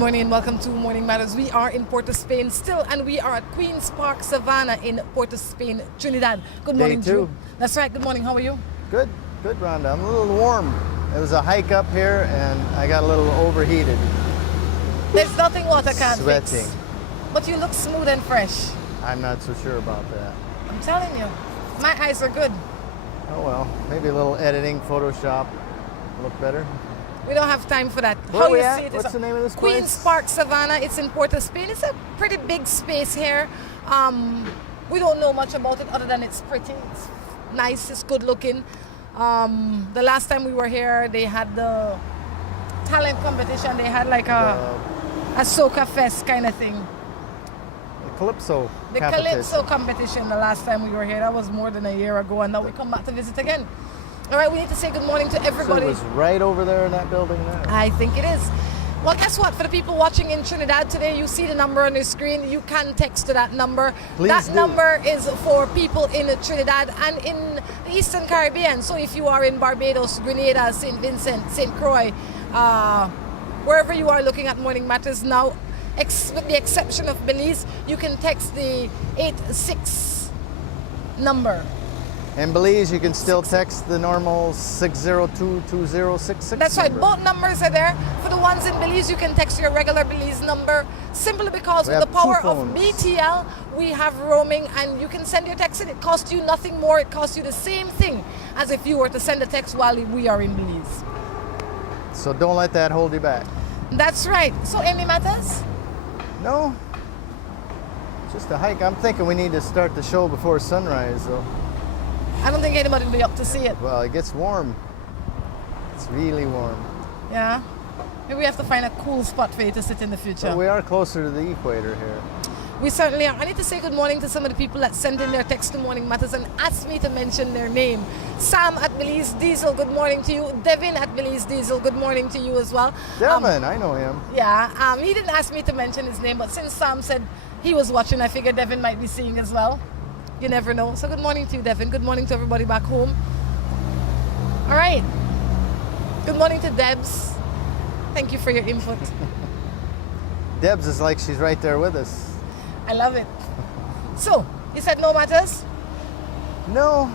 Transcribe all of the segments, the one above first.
morning and welcome to Morning Matters. We are in Port of Spain still, and we are at Queen's Park, Savannah in Port of Spain, Trinidad. Good morning, Day 2. Drew. That's right. Good morning. How are you? Good, Rhonda. I'm a little warm. It was a hike up here, and I got a little overheated. There's nothing water can't Sweating. fix. But you look smooth and fresh. I'm not so sure about that. I'm telling you, my eyes are good. Oh well, maybe a little editing, Photoshop, look better. We don't have time for that. Where How are we you at? see it is What's the name of this Queen's place? Park, Savannah. It's in Port of Spain. It's a pretty big space here. We don't know much about it other than it's pretty. It's nice. It's good looking. The last time we were here, they had the talent competition. They had like a soca fest kind of thing. The Calypso The competition. Calypso competition the last time we were here. That was more than a year ago, and now we come back to visit again. All right, we need to say good morning to everybody. So it was right over there in that building there. I think it is. Well, guess what? For the people watching in Trinidad today, you see the number on your screen. You can text to that number. Please that do. number is for people in Trinidad and in the Eastern Caribbean. So if you are in Barbados, Grenada, St. Vincent, St. Croix, wherever you are looking at Morning Matters now, with the exception of Belize, you can text the 86 number. In Belize, you can still text the normal 602-2066. That's right. number. Both numbers are there. For the ones in Belize, you can text your regular Belize number simply because We with the have power two of phones. BTL, we have roaming and you can send your text and it costs you nothing more. It costs you the same thing as if you were to send a text while we are in Belize. So don't let that hold you back. That's right. So, any matters? No, just a hike. I'm thinking we need to start the show before sunrise, though. I don't think anybody will be up to see it. Well, it gets warm. It's really warm. Yeah? Maybe we have to find a cool spot for you to sit in the future. But we are closer to the equator here. We certainly are. I need to say good morning to some of the people that sent in their text to Morning Matters and asked me to mention their name. Sam at Belize Diesel, good morning to you. Devin at Belize Diesel, good morning to you as well. Devin, I know him. Yeah, he didn't ask me to mention his name, but since Sam said he was watching, I figured Devin might be seeing as well. You never know. So good morning to you, Devin. Good morning to everybody back home. All right. Good morning to Debs. Thank you for your input. Debs is like she's right there with us. I love it. So, you said no matters? No.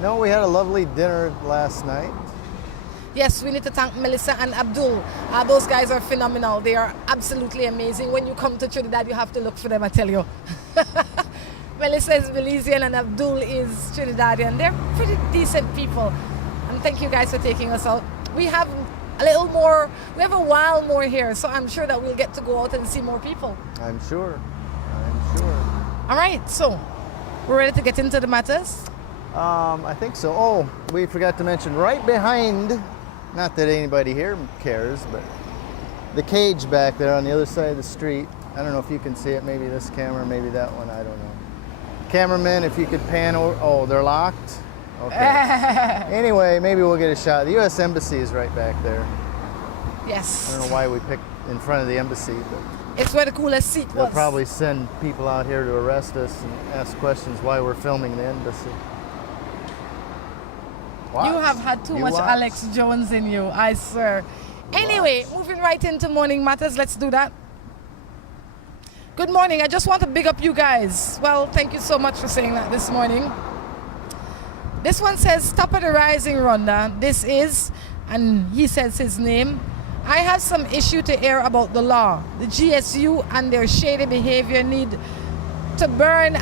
No, we had a lovely dinner last night. Yes, we need to thank Melissa and Abdul. Those guys are phenomenal. They are absolutely amazing. When you come to Trinidad, you have to look for them, I tell you. Melissa is Belizean and Abdul is Trinidadian. They're pretty decent people. And thank you guys for taking us out. We have a little more, we have a while more here, so I'm sure that we'll get to go out and see more people. I'm sure. All right, so we're ready to get into the matters? I think so. Oh, we forgot to mention right behind, not that anybody here cares, but the cage back there on the other side of the street. I don't know if you can see it, maybe this camera, maybe that one, I don't know. Cameraman, if you could pan over, oh, they're locked? Okay. Anyway, maybe we'll get a shot. The U.S. Embassy is right back there. Yes. I don't know why we picked in front of the embassy, but It's where the coolest seat they'll was. probably send people out here to arrest us and ask questions why we're filming the embassy. Watch. You have had too You much watch. Alex Jones in you, I swear. Anyway, moving right into Morning Matters, let's do that. Good morning. I just want to big up you guys. Well, thank you so much for saying that this morning. This one says, Top of the Rising, Rhonda. This is, and he says his name, I have some issue to air about the law. The GSU and their shady behavior need to burn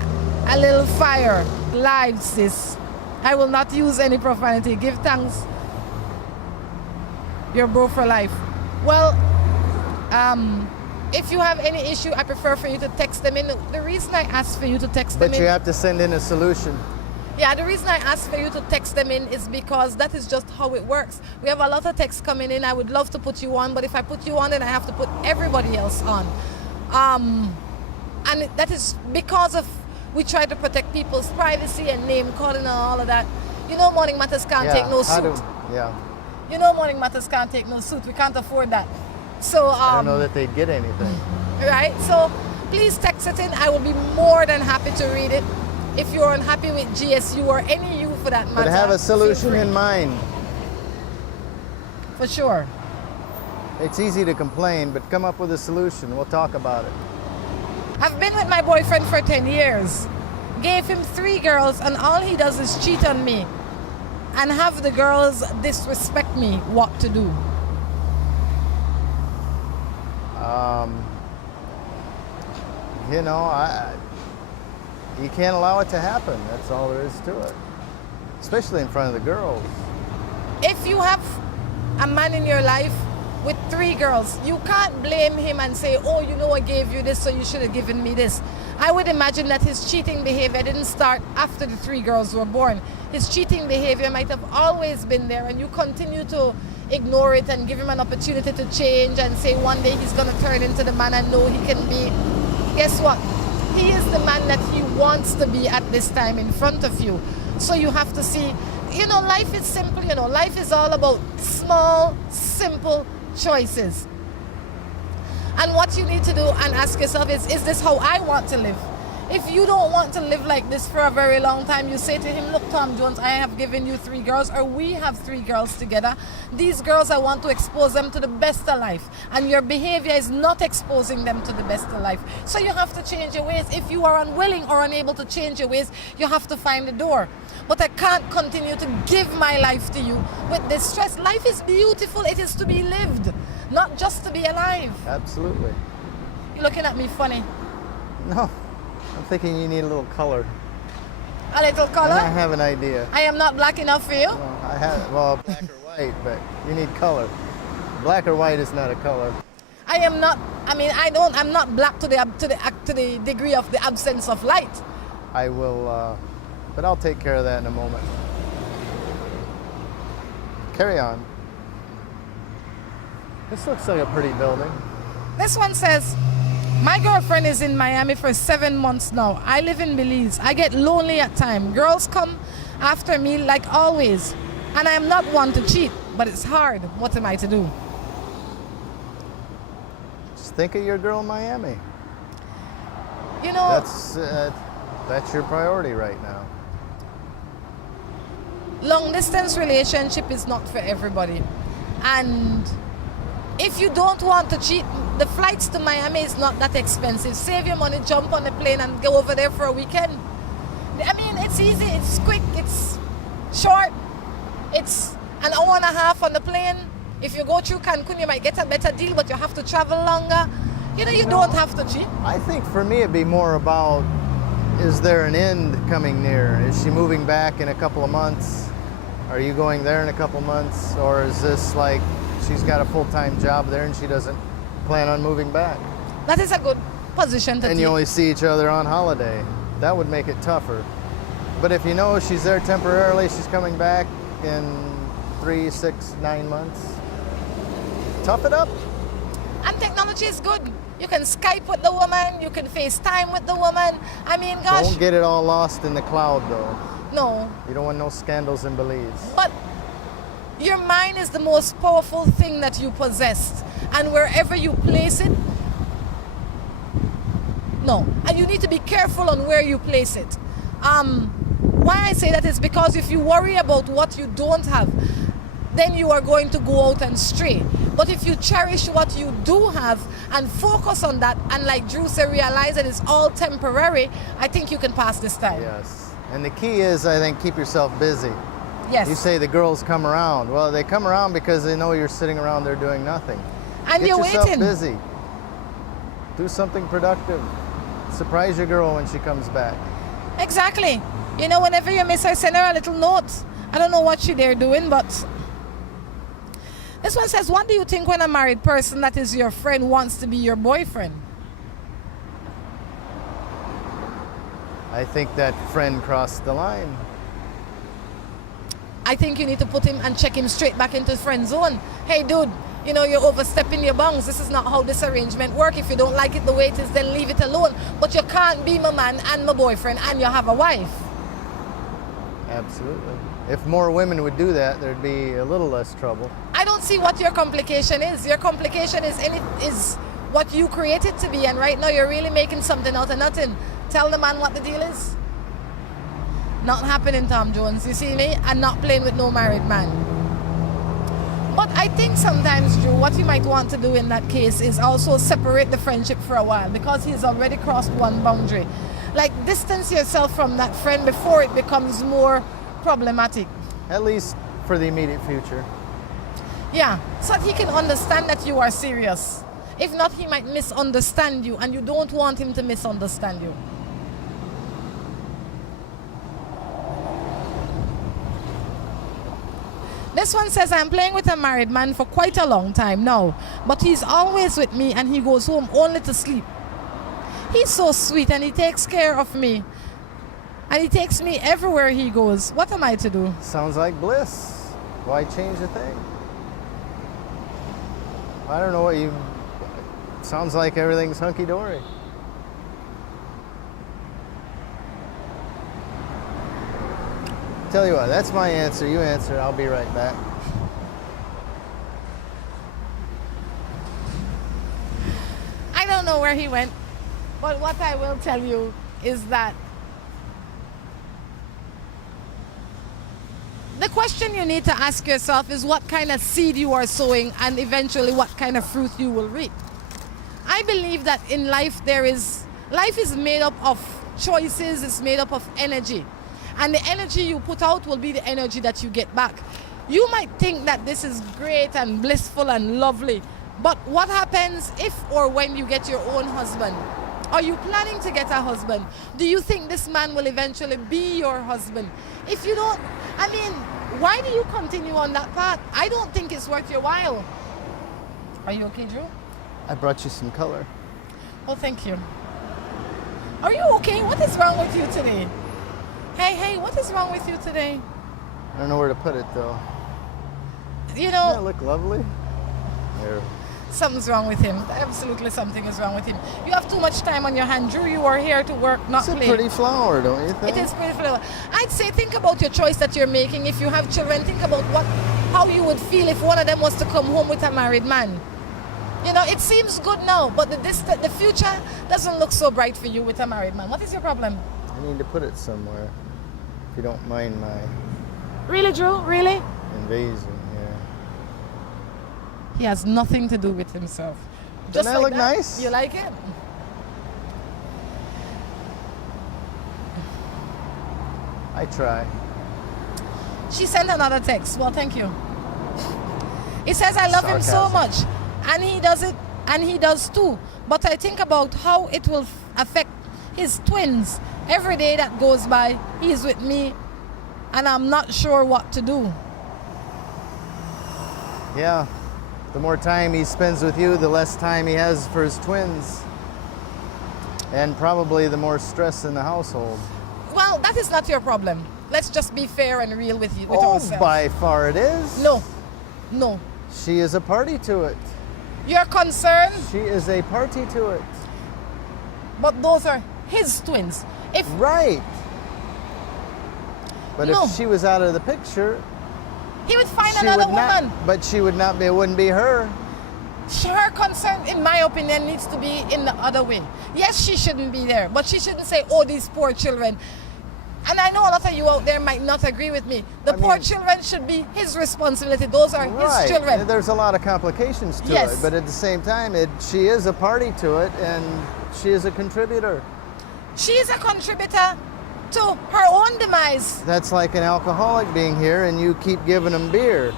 a little fire. Live, sis. I will not use any profanity. Give thanks. You're bro for life. Well, if you have any issue, I prefer for you to text them in. The reason I asked for you to text them But in... you have to send in a solution. Yeah, the reason I asked for you to text them in is because that is just how it works. We have a lot of texts coming in. I would love to put you on, but if I put you on, then I have to put everybody else on. And that is because of we try to protect people's privacy and name calling and all of that. You know Morning Matters can't take no suit. You know Morning Matters can't take no suit. We can't afford that. So I don't know that they'd get anything. Right? So please text it in. I will be more than happy to read it. If you're unhappy with GSU or any you for that matter. But have a feel solution free. in mind. For sure. It's easy to complain, but come up with a solution. We'll talk about it. I've been with my boyfriend for 10 years. Gave him 3 girls, and all he does is cheat on me and have the girls disrespect me. What to do? You can't allow it to happen. That's all there is to it. Especially in front of the girls. If you have a man in your life with 3 girls, you can't blame him and say, oh, you know, I gave you this, so you should have given me this. I would imagine that his cheating behavior didn't start after the 3 girls were born. His cheating behavior might have always been there, and you continue to ignore it and give him an opportunity to change and say one day he's going to turn into the man I know he can be. Guess what? He is the man that he wants to be at this time in front of you. So you have to see, life is simple, life is all about small, simple choices. And what you need to do and ask yourself is this how I want to live? If you don't want to live like this for a very long time, you say to him, look, Tom Jones, I have given you 3 girls, or we have 3 girls together. These girls, I want to expose them to the best of life. And your behavior is not exposing them to the best of life. So you have to change your ways. If you are unwilling or unable to change your ways, you have to find a door. But I can't continue to give my life to you with this stress. Life is beautiful. It is to be lived, not just to be alive. Absolutely. You're looking at me funny. No. I'm thinking you need a little color. A little color? I have an idea. I am not black enough for you? Well, black or white, but you need color. Black or white is not a color. I'm not black to the degree of the absence of light. I will, but I'll take care of that in a moment. Carry on. This looks like a pretty building. This one says, my girlfriend is in Miami for 7 months now. I live in Belize. I get lonely at times. Girls come after me like always. And I am not one to cheat, but it's hard. What am I to do? Just think of your girl in Miami. That's your priority right now. Long distance relationship is not for everybody. And if you don't want to cheat, the flights to Miami is not that expensive. Save your money, jump on a plane and go over there for a weekend. It's easy, it's quick, it's short. It's an hour and a half on the plane. If you go through Cancun, you might get a better deal, but you have to travel longer. You don't have to cheat. I think for me it'd be more about, is there an end coming near? Is she moving back in a couple of months? Are you going there in a couple of months? Or is this like she's got a full-time job there and she doesn't plan on moving back? That is a good position to take. And you only see each other on holiday. That would make it tougher. But if you know she's there temporarily, she's coming back in 3, 6, 9 months, tough it up. And technology is good. You can Skype with the woman, you can FaceTime with the woman. Gosh. Don't get it all lost in the cloud though. No. You don't want no scandals in Belize. But your mind is the most powerful thing that you possess. And wherever you place it, no. And you need to be careful on where you place it. Why I say that is because if you worry about what you don't have, then you are going to go out and stray. But if you cherish what you do have and focus on that, and like Drew said, realize that it's all temporary, I think you can pass this time. Yes. And the key is, I think, keep yourself busy. Yes. You say the girls come around. Well, they come around because they know you're sitting around there doing nothing. And you're waiting. Get yourself busy. Do something productive. Surprise your girl when she comes back. Exactly. Whenever you miss her, send her a little note. I don't know what she there doing, but this one says, what do you think when a married person that is your friend wants to be your boyfriend? I think that friend crossed the line. I think you need to put him and check him straight back into friend zone. Hey, dude, you're overstepping your bounds. This is not how this arrangement works. If you don't like it the way it is, then leave it alone. But you can't be my man and my boyfriend and you have a wife. Absolutely. If more women would do that, there'd be a little less trouble. I don't see what your complication is. Your complication is what you create it to be, and right now you're really making something out of nothing. Tell the man what the deal is. Not happening, Tom Jones. You see me? And not playing with no married man. But I think sometimes, Drew, what you might want to do in that case is also separate the friendship for a while, because he's already crossed one boundary. Like, distance yourself from that friend before it becomes more problematic. At least for the immediate future. Yeah, so that he can understand that you are serious. If not, he might misunderstand you, and you don't want him to misunderstand you. This one says, I'm playing with a married man for quite a long time now, but he's always with me and he goes home only to sleep. He's so sweet and he takes care of me. And he takes me everywhere he goes. What am I to do? Sounds like bliss. Why change a thing? I don't know what you... Sounds like everything's hunky-dory. Tell you what, that's my answer. You answer. I'll be right back. I don't know where he went, but what I will tell you is that the question you need to ask yourself is what kind of seed you are sowing and eventually what kind of fruit you will reap. I believe that in life life is made up of choices, it's made up of energy. And the energy you put out will be the energy that you get back. You might think that this is great and blissful and lovely, but what happens if or when you get your own husband? Are you planning to get a husband? Do you think this man will eventually be your husband? If you don't, why do you continue on that path? I don't think it's worth your while. Are you okay, Drew? I brought you some color. Oh, thank you. Are you okay? What is wrong with you today? Hey, what is wrong with you today? I don't know where to put it, though. You know... Doesn't that look lovely? There. Something's wrong with him. Absolutely something is wrong with him. You have too much time on your hand. Drew, you are here to work, not play. It's a pretty flower, don't you think? It is pretty flower. I'd say think about your choice that you're making. If you have children, think about how you would feel if one of them was to come home with a married man. You know, it seems good now, but the future doesn't look so bright for you with a married man. What is your problem? I need to put it somewhere. If you don't mind my... Really, Drew? Really? Invasion, yeah. He has nothing to do with himself. Doesn't that look nice? You like it? I try. She sent another text. Well, thank you. It says, I love him so much. And he does it, and he does too. But I think about how it will affect his twins. Every day that goes by, he's with me, and I'm not sure what to do. Yeah. The more time he spends with you, the less time he has for his twins. And probably the more stress in the household. Well, that is not your problem. Let's just be fair and real with you, with ourselves. By far it is. No. She is a party to it. You're concerned? She is a party to it. But those are his twins. Right. But if she was out of the picture, he would find another woman. But she would not be, it wouldn't be her. Her concern, in my opinion, needs to be in the other way. Yes, she shouldn't be there, but she shouldn't say, oh, these poor children. And I know a lot of you out there might not agree with me. The poor children should be his responsibility. Those are his children. And there's a lot of complications to it, but at the same time, she is a party to it, and she is a contributor. She is a contributor to her own demise. That's like an alcoholic being here, and you keep giving them beer.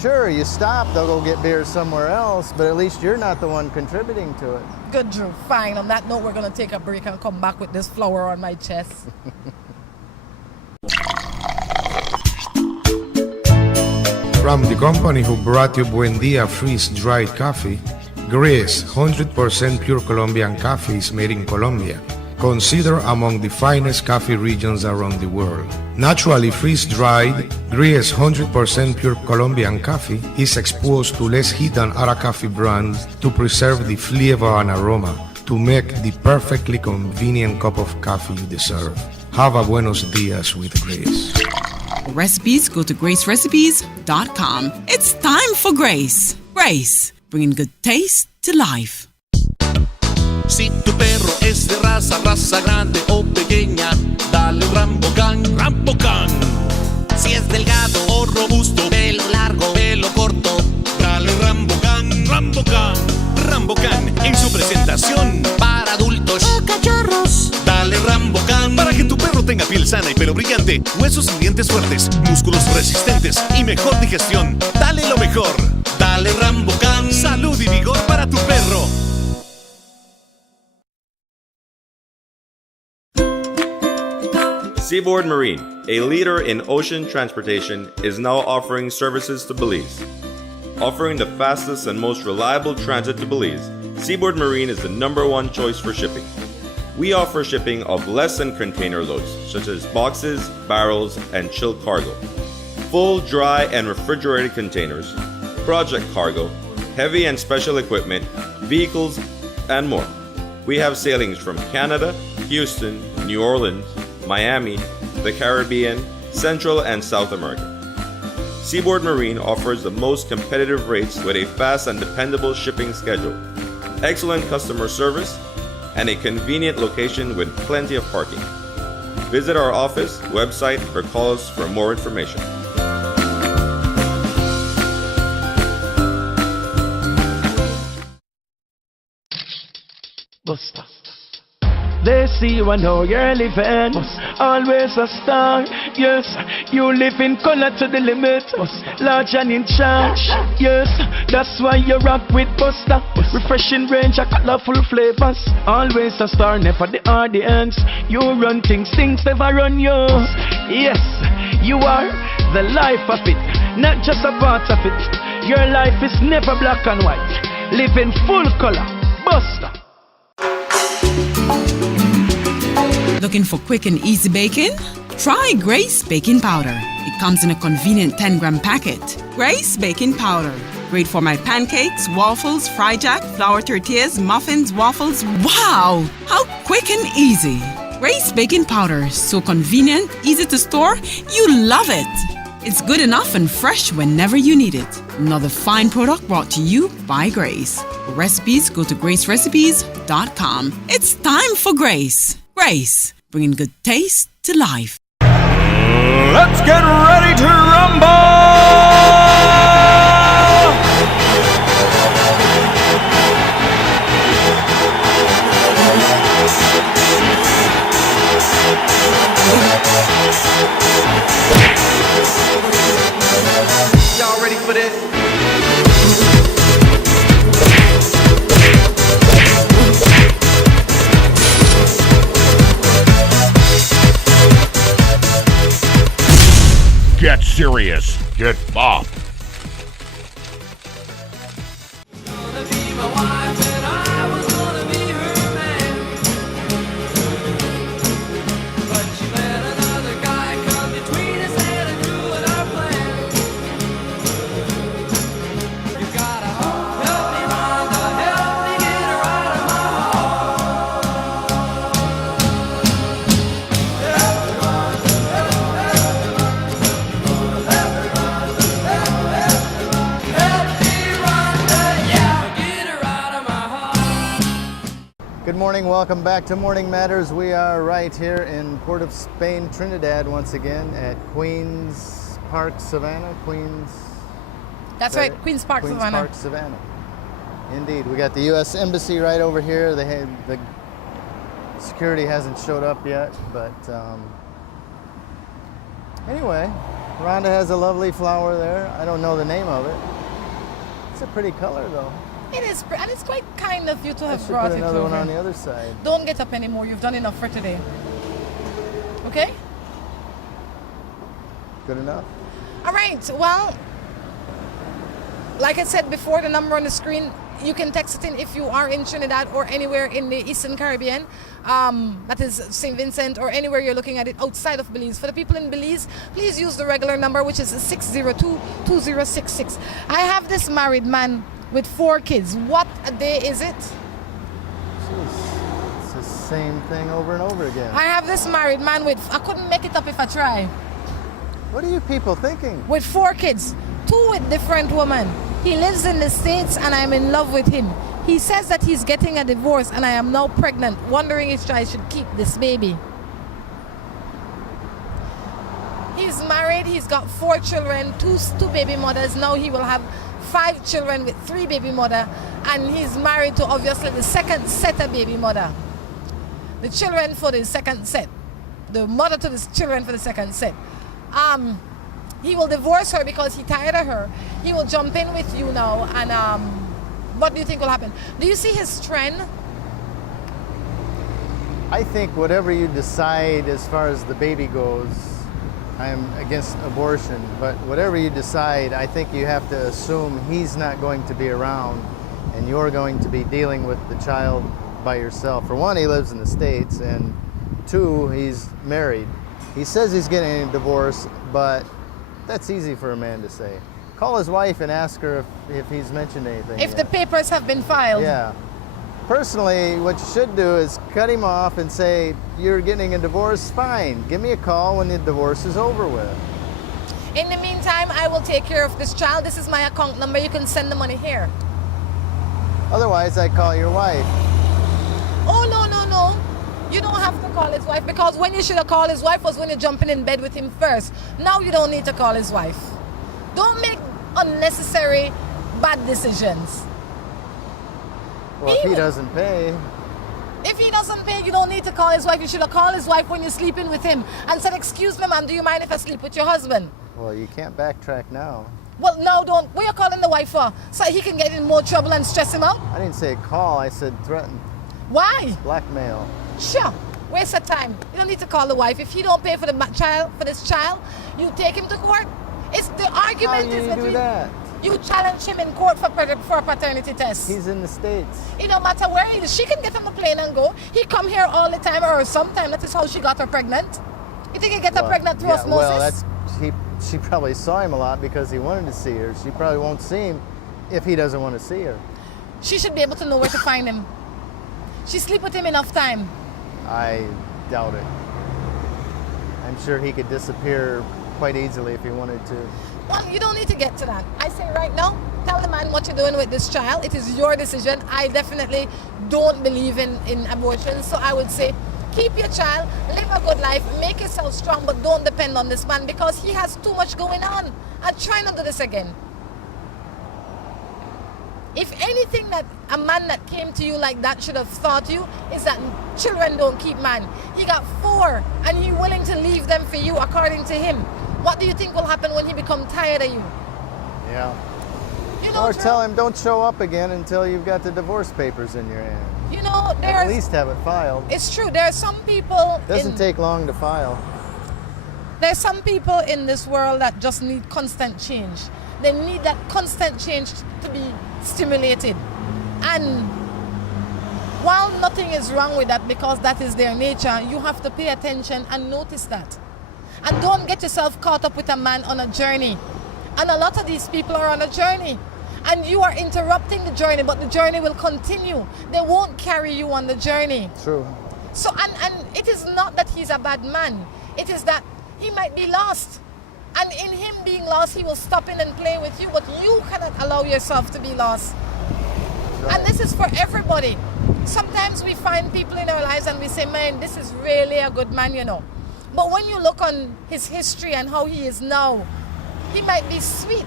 Sure, you stop, they'll go get beer somewhere else, but at least you're not the one contributing to it. Good, Drew. Fine. On that note, we're going to take a break and come back with this flower on my chest. From the company who brought you Buen Dia freeze-dried coffee, Gris 100% pure Colombian coffee is made in Colombia, considered among the finest coffee regions around the world. Naturally freeze-dried, Gris 100% pure Colombian coffee is exposed to less heat than other coffee brands to preserve the flavor and aroma to make the perfectly convenient cup of coffee you deserve. Have a buenos dias with Grace. Recipes, go to gracerecipes.com. It's time for Grace. Grace, bringing good taste to life. Si tu perro es de raza grande o pequeña, dale un Rambocan. Si es delgado o robusto, Rambucan. Rambucan en su presentación para adultos o cachorros. Dale Rambucan para que tu perro tenga piel sana y pelo brillante, huesos y dientes fuertes, músculos resistentes y mejor digestión. Dale lo mejor. Dale Rambucan. Salud y vigor para tu perro. Seaboard Marine, a leader in ocean transportation, is now offering services to Belize. Offering the fastest and most reliable transit to Belize, Seaboard Marine is the #1 choice for shipping. We offer shipping of less than container loads, such as boxes, barrels, and chilled cargo, full, dry, and refrigerated containers, project cargo, heavy and special equipment, vehicles, and more. We have sailings from Canada, Houston, New Orleans, Miami, the Caribbean, Central and South America. Seaboard Marine offers the most competitive rates with a fast and dependable shipping schedule, excellent customer service, and a convenient location with plenty of parking. Visit our office, website, or call us for more information. Buster. They see you and how you're living. Always a star. Yes, you live in color to the limit. Large and in charge. Yes, that's why you rock with Buster. Refreshing range of colorful flavors. Always a star, never the audience. You run things never run you. Yes, you are the life of it, not just a part of it. Your life is never black and white. Live in full color. Buster. Looking for quick and easy baking? Try Grace Baking Powder. It comes in a convenient 10-gram packet. Grace Baking Powder. Great for my pancakes, waffles, fry jack, flour tortillas, muffins, waffles. Wow! How quick and easy. Grace Baking Powder. So convenient, easy to store. You love it. It's good enough and fresh whenever you need it. Another fine product brought to you by Grace. For recipes, go to gracerecipes.com. It's time for Grace. Grace, bringing good taste to life. Let's get ready to rumble! Y'all ready for this? Get serious. Get bopped. Good morning, welcome back to Morning Matters. We are right here in Port of Spain, Trinidad, once again at Queen's Park, Savannah. That's right, Queen's Park, Queen's Savannah. Park, Savannah. Indeed, we got the U.S. Embassy right over here. The security hasn't showed up yet, but anyway, Rhonda has a lovely flower there. I don't know the name of it. It's a pretty color, though. It is, and it's quite kind of you to have I should brought put it another over. one on the other side. Don't get up anymore. You've done enough for today. Okay? Good enough? All right. Well, like I said before, the number on the screen, you can text it in if you are in Trinidad or anywhere in the Eastern Caribbean. That is St. Vincent or anywhere you're looking at it outside of Belize. For the people in Belize, please use the regular number, which is 602-2066. I have this married man with 4 kids. What a day is it? Jeez, it's the same thing over and over again. I have this married man with, I couldn't make it up if I try. What are you people thinking? With 4 kids, 2 with different women. He lives in the States and I'm in love with him. He says that he's getting a divorce and I am now pregnant, wondering if I should keep this baby. He's married married. He's got 4 children, two baby mothers. Now he will have 5 children with 3 baby mother, and he's married to obviously the second set of baby mother. The children for the second set. The mother to the children for the second set. He will divorce her because he tired of her. He will jump in with you now, and what do you think will happen? Do you see his trend? I think whatever you decide as far as the baby goes, I am against abortion, but whatever you decide, I think you have to assume he's not going to be around and you're going to be dealing with the child by yourself. For one, he lives in the States, and 2, he's married. He says he's getting a divorce, but that's easy for a man to say. Call his wife and ask her if he's mentioned anything. If yet. the papers have been filed. Yeah. Personally, what you should do is cut him off and say, you're getting a divorce, fine. Give me a call when the divorce is over with. In the meantime, I will take care of this child. This is my account number. You can send the money here. Otherwise, I call your wife. Oh, no. You don't have to call his wife, because when you should have called his wife was when you're jumping in bed with him first. Now you don't need to call his wife. Don't make unnecessary bad decisions. Well, if he doesn't pay. If he doesn't pay, you don't need to call his wife. You should have called his wife when you're sleeping with him and said, excuse me, ma'am, do you mind if I sleep with your husband? Well, you can't backtrack now. Well, no, don't. What are you calling the wife for? So he can get in more trouble and stress him out? I didn't say call, I said threaten. Why? Blackmail. Sure. Waste of time. You don't need to call the wife. If he don't pay for the child, for this child, you take him to court. It's the argument How do you do that? You challenge him in court for a paternity test. He's in the States. It don't matter where he is. She can get on the plane and go. He come here all the time, or sometime. That is how she got her pregnant. You think he get her pregnant through osmosis? Well, she probably saw him a lot because he wanted to see her. She probably won't see him if he doesn't want to see her. She should be able to know where to find him. She sleep with him enough time. I doubt it. I'm sure he could disappear quite easily if he wanted to. Well, you don't need to get to that. I say right now, tell the man what you're doing with this child. It is your decision. I definitely don't believe in abortion. So I would say, keep your child, live a good life, make yourself strong, but don't depend on this man because he has too much going on. And try not to do this again. If anything that a man that came to you like that should have thought you is that children don't keep man. He got 4 and he's willing to leave them for you according to him. What do you think will happen when he becomes tired of you? Yeah. You know, or tell him don't show up again until you've got the divorce papers in your hand. You know, at least have it filed. It's true. There are some people. Doesn't take long to file. There's some people in this world that just need constant change. They need that constant change to be stimulated. And while nothing is wrong with that because that is their nature, you have to pay attention and notice that. And don't get yourself caught up with a man on a journey. And a lot of these people are on a journey. And you are interrupting the journey, but the journey will continue. They won't carry you on the journey. True. So, and it is not that he's a bad man. It is that he might be lost. And in him being lost, he will stop in and play with you, but you cannot allow yourself to be lost. Right. And this is for everybody. Sometimes we find people in our lives and we say, man, this is really a good man, you know. But when you look on his history and how he is now, he might be sweet.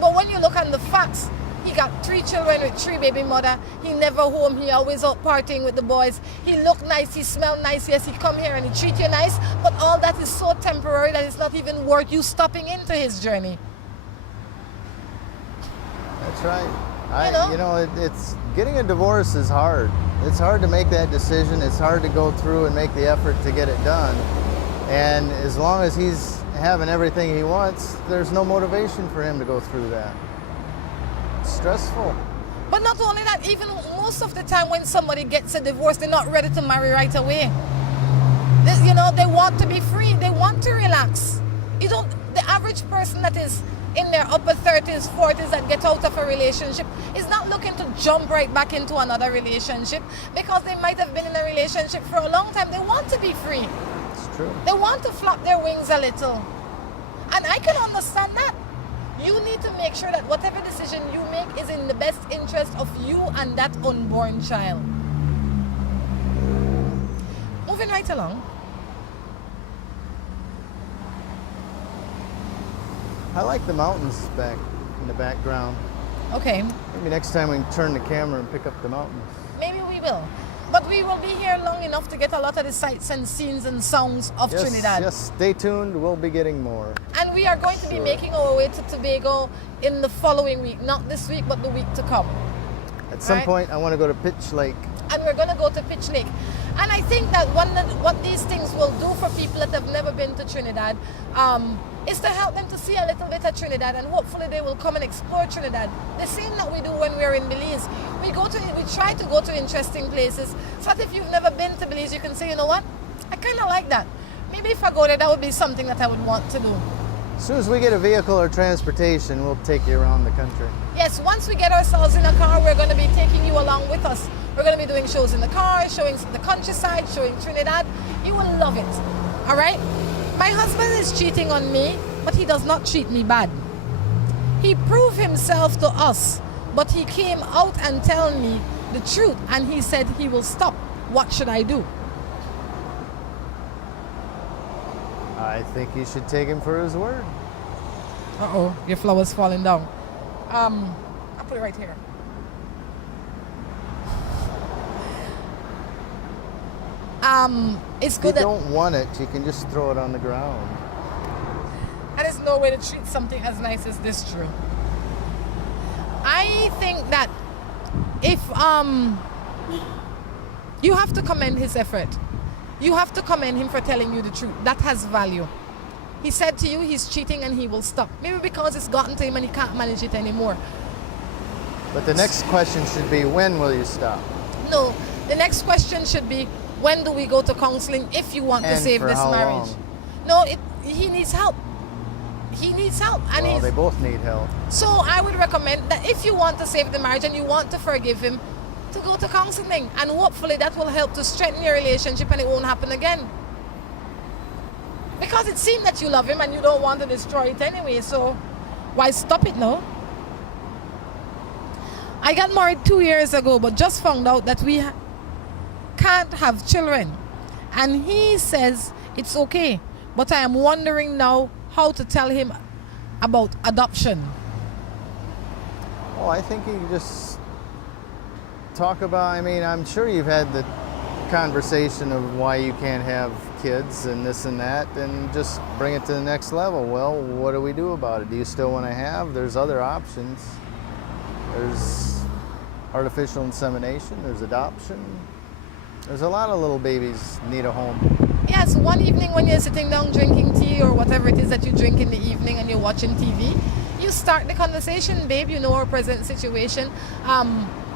But when you look on the facts, he got 3 children with 3 baby mother. He never home. He always out partying with the boys. He look nice. He smell nice. Yes, he come here and he treat you nice. But all that is so temporary that it's not even worth you stopping into his journey. That's right. You know, it's getting a divorce is hard. It's hard to make that decision. It's hard to go through and make the effort to get it done. And as long as he's having everything he wants, there's no motivation for him to go through that. It's stressful. But not only that, even most of the time when somebody gets a divorce, they're not ready to marry right away. They want to be free. They want to relax. The average person that is in their upper 30s, 40s that get out of a relationship is not looking to jump right back into another relationship because they might have been in a relationship for a long time. They want to be free. It's true. They want to flap their wings a little. And I can understand that. You need to make sure that whatever decision you make is in the best interest of you and that unborn child. Moving right along. I like the mountains back in the background. Okay, Maybe next time we can turn the camera and pick up the mountains. maybe we will. But we will be here long enough to get a lot of the sights and scenes and sounds of Yes, Trinidad. yes, stay tuned. We'll be getting more. And we are going to be Sure. making our way to Tobago in the following week. Not this week, but the week to come. At some Right. point, I want to go to Pitch Lake. And we're going to go to Pitch Lake. And I think that what these things will do for people that have never been to Trinidad is to help them to see a little bit of Trinidad, and hopefully they will come and explore Trinidad. The same that we do when we're in Belize. We try to go to interesting places, so that if you've never been to Belize, you can say, you know what, I kind of like that. Maybe if I go there, that would be something that I would want to do. As soon as we get a vehicle or transportation, we'll take you around the country. Yes, once we get ourselves in a car, we're going to be taking you along with us. We're going to be doing shows in the car, showing the countryside, showing Trinidad. You will love it. All right? My husband is cheating on me, but he does not treat me bad. He proved himself to us, but he came out and told me the truth, and he said he will stop. What should I do? I think you should take him for his word. Uh-oh, your flower's falling down. I'll put it right here. It's If good you that don't want it, you can just throw it on the ground. there is no way to treat something as nice as this true. I think that if you have to commend his effort. You have to commend him for telling you the truth. That has value. He said to you he's cheating and he will stop. Maybe because it's gotten to him and he can't manage it anymore. But the next question should be, when will you stop? No, the next question should be, when do we go to counseling if you want to And save for this how marriage? long? No, he needs help. He needs help. And Well, he's, they both need help. so I would recommend that if you want to save the marriage and you want to forgive him, to go to counseling, and hopefully that will help to strengthen your relationship and it won't happen again. Because it seems that you love him and you don't want to destroy it anyway, so why stop it now? I got married 2 years ago, but just found out that we can't have children. And he says it's okay, but I am wondering now how to tell him about adoption. Well, I think you just talk about, I mean, I'm sure you've had the conversation of why you can't have kids and this and that, and just bring it to the next level. Well, what do we do about it? Do you still want to have? There's other options. There's artificial insemination, there's adoption. There's a lot of little babies need a home. Yes, one evening when you're sitting down drinking tea or whatever it is that you drink in the evening and you're watching TV, you start the conversation, babe, you know our present situation.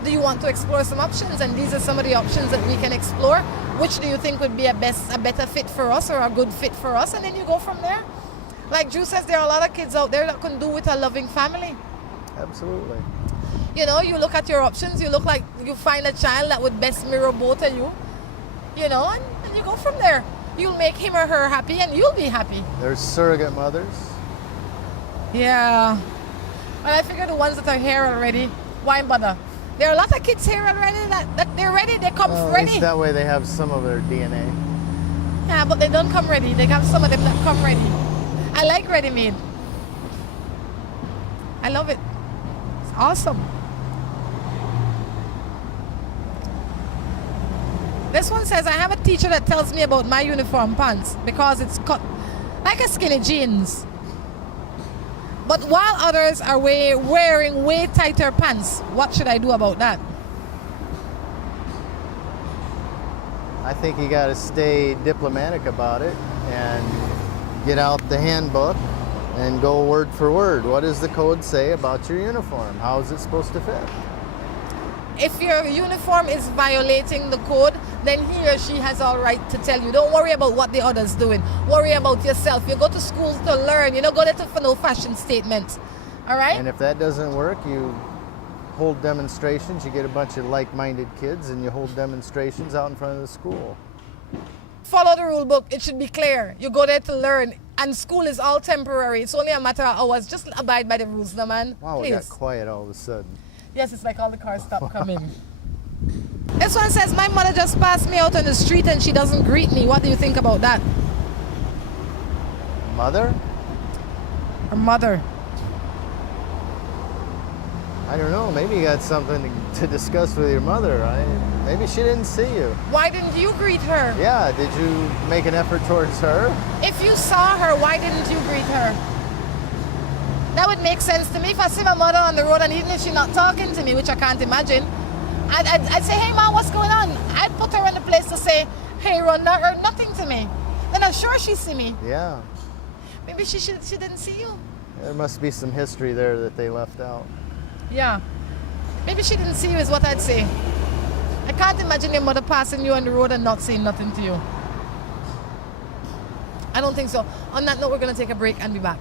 Do you want to explore some options? And these are some of the options that we can explore. Which do you think would be a better fit for us or a good fit for us? And then you go from there. Like Drew says, there are a lot of kids out there that can do with a loving family. Absolutely. You know, you look at your options, you look like you find a child that would best mirror both of you, you know, and you go from there. You'll make him or her happy and you'll be happy. There's surrogate mothers. Yeah. But I figure the ones that are here already, why bother? There are a lot of kids here already that they're ready, they come Well, at ready. least that way they have some of their DNA. Yeah, but they don't come ready. They have some of them that come ready. I like ready-made. I love it. It's awesome. This one says, I have a teacher that tells me about my uniform pants because it's cut like a skinny jeans. But while others are wearing way tighter pants, what should I do about that? I think you got to stay diplomatic about it and get out the handbook and go word for word. What does the code say about your uniform? How is it supposed to fit? If your uniform is violating the code, then he or she has all right to tell you. Don't worry about what the other's doing. Worry about yourself. You go to school to learn. You don't go there for no fashion statements. All right? And if that doesn't work, you hold demonstrations. You get a bunch of like-minded kids and you hold demonstrations out in front of the school. Follow the rule book. It should be clear. You go there to learn. And school is all temporary. It's only a matter of hours. Just abide by the rules, no man. Wow, Please. we got quiet all of a sudden. Yes, it's like all the cars stop coming. This one says, my mother just passed me out on the street and she doesn't greet me. What do you think about that? Mother? Her mother. I don't know. Maybe you got something to discuss with your mother. Maybe she didn't see you. Why didn't you greet her? Yeah, did you make an effort towards her? If you saw her, why didn't you greet her? That would make sense to me. If I see my mother on the road and even if she's not talking to me, which I can't imagine, I'd say, hey, Mom, what's going on? I'd put her in a place to say, hey, Rhonda, or nothing to me. Then I'm sure she'd see me. Yeah. Maybe she didn't see you. There must be some history there that they left out. Yeah. Maybe she didn't see you is what I'd say. I can't imagine your mother passing you on the road and not saying nothing to you. I don't think so. On that note, we're going to take a break and be back.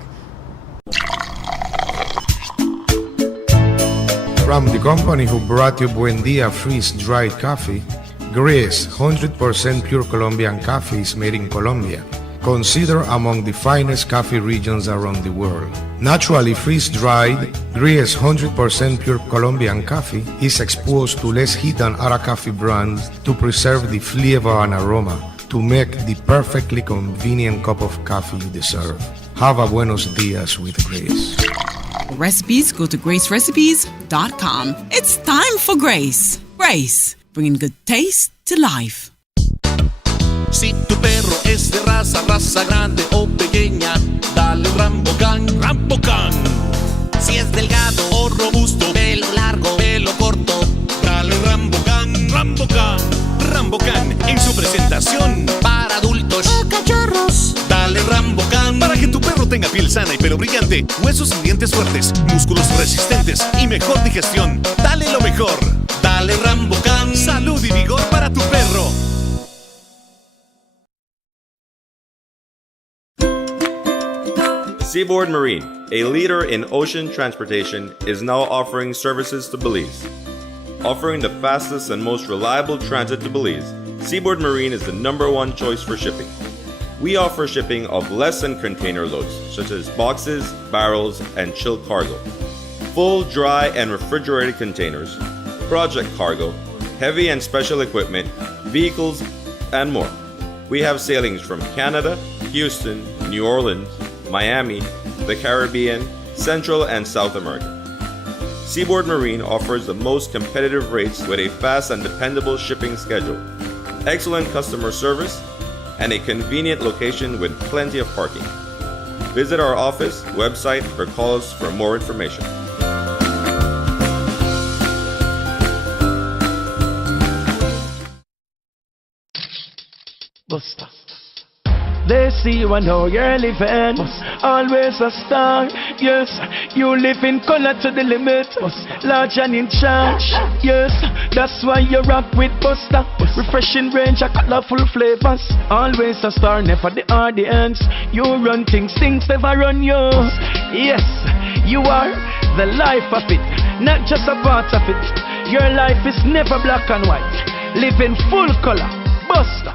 From the company who brought you Buendia freeze-dried coffee, Gris 100% pure Colombian coffee is made in Colombia, considered among the finest coffee regions around the world. Naturally freeze-dried, Gris 100% pure Colombian coffee is exposed to less heat than other coffee brands to preserve the flavor and aroma to make the perfectly convenient cup of coffee you deserve. Have a buenos dias with Gris. Recipes, go to gracerecipes.com. It's time for Grace. Grace, bringing good taste to life. Si tu perro es de raza grande o pequeña, dale Rambocan, Rambocan. Si es delgado o robusto, pelo largo, pelo corto, dale Rambocan, Rambocan. Rambocan en su presentación para adultos o cachorros. Dale Rambocan para que tu perro tenga piel sana y pelo brillante, huesos y dientes fuertes, músculos resistentes y mejor digestión. Dale lo mejor. Dale Rambocan. Salud y vigor para tu perro. Seaboard Marine, a leader in ocean transportation, is now offering services to Belize. Offering the fastest and most reliable transit to Belize, Seaboard Marine is the #1 choice for shipping. We offer shipping of less than container loads, such as boxes, barrels, and chilled cargo, full, dry, and refrigerated containers, project cargo, heavy and special equipment, vehicles, and more. We have sailings from Canada, Houston, New Orleans, Miami, the Caribbean, Central and South America. Seaboard Marine offers the most competitive rates with a fast and dependable shipping schedule, excellent customer service, and a convenient location with plenty of parking. Visit our office, website, or call us for more information. Buster. They see you and how you're living. Always a star. Yes, you live in color to the limit. Large and in charge. Yes, that's why you rock with Buster. Refreshing range of colorful flavors. Always a star, never the audience. You run things never run you. Yes, you are the life of it, not just a part of it. Your life is never black and white. Live in full color. Buster.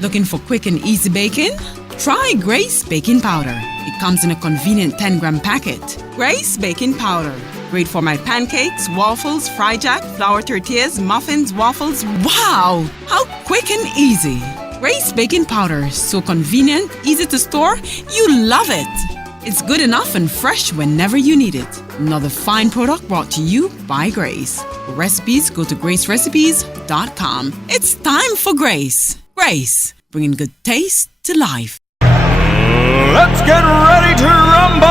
Looking for quick and easy baking? Try Grace Baking Powder. It comes in a convenient 10-gram packet. Grace Baking Powder. Great for my pancakes, waffles, fry jack, flour tortillas, muffins, waffles. Wow! How quick and easy. Grace Baking Powder. So convenient, easy to store. You love it. It's good enough and fresh whenever you need it. Another fine product brought to you by Grace. For recipes, go to gracerecipes.com. It's time for Grace. Grace, bringing good taste to life. Let's get ready to rumble!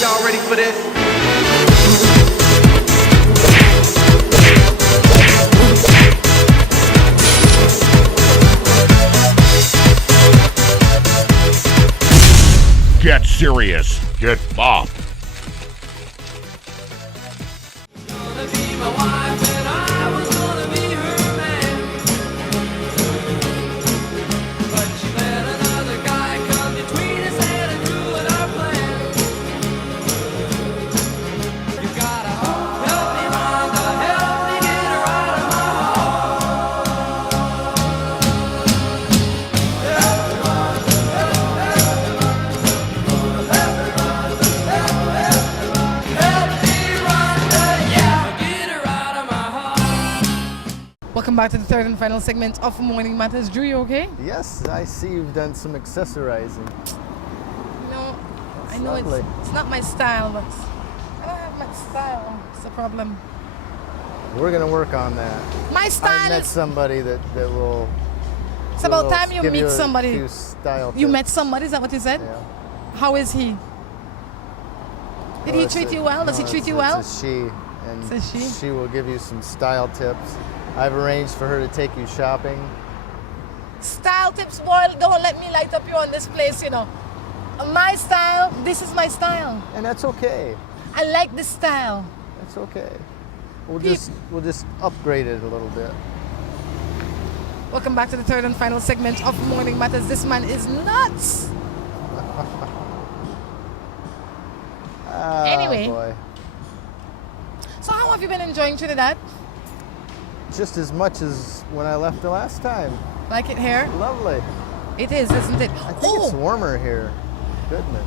Y'all ready for this? Get serious. Get bopped. Welcome back to the third and final segment of Morning Matters. Drew, you okay? Yes, I see you've done some accessorizing. No, That's I know lovely. it's not my style, but I don't have much style. It's a problem. We're gonna work on that. My I style met is... somebody that will. It's about will time you give meet a somebody. few style You tips. met somebody, is that what you said? Yeah. How is he? Did he treat you well? Does he treat you well? It's a she, and It's a she? she will give you some style tips. I've arranged for her to take you shopping. Style tips, boy, don't let me light up you on this place, you know. My style, this is my style. And that's okay. I like this style. That's okay. We'll Peep. just upgrade it a little bit. Welcome back to the third and final segment of Morning Matters. This man is nuts. Ah, Anyway. boy. So how have you been enjoying Trinidad? Just as much as when I left the last time. Like it here? Lovely. It is, isn't it? I think it's warmer here. Goodness.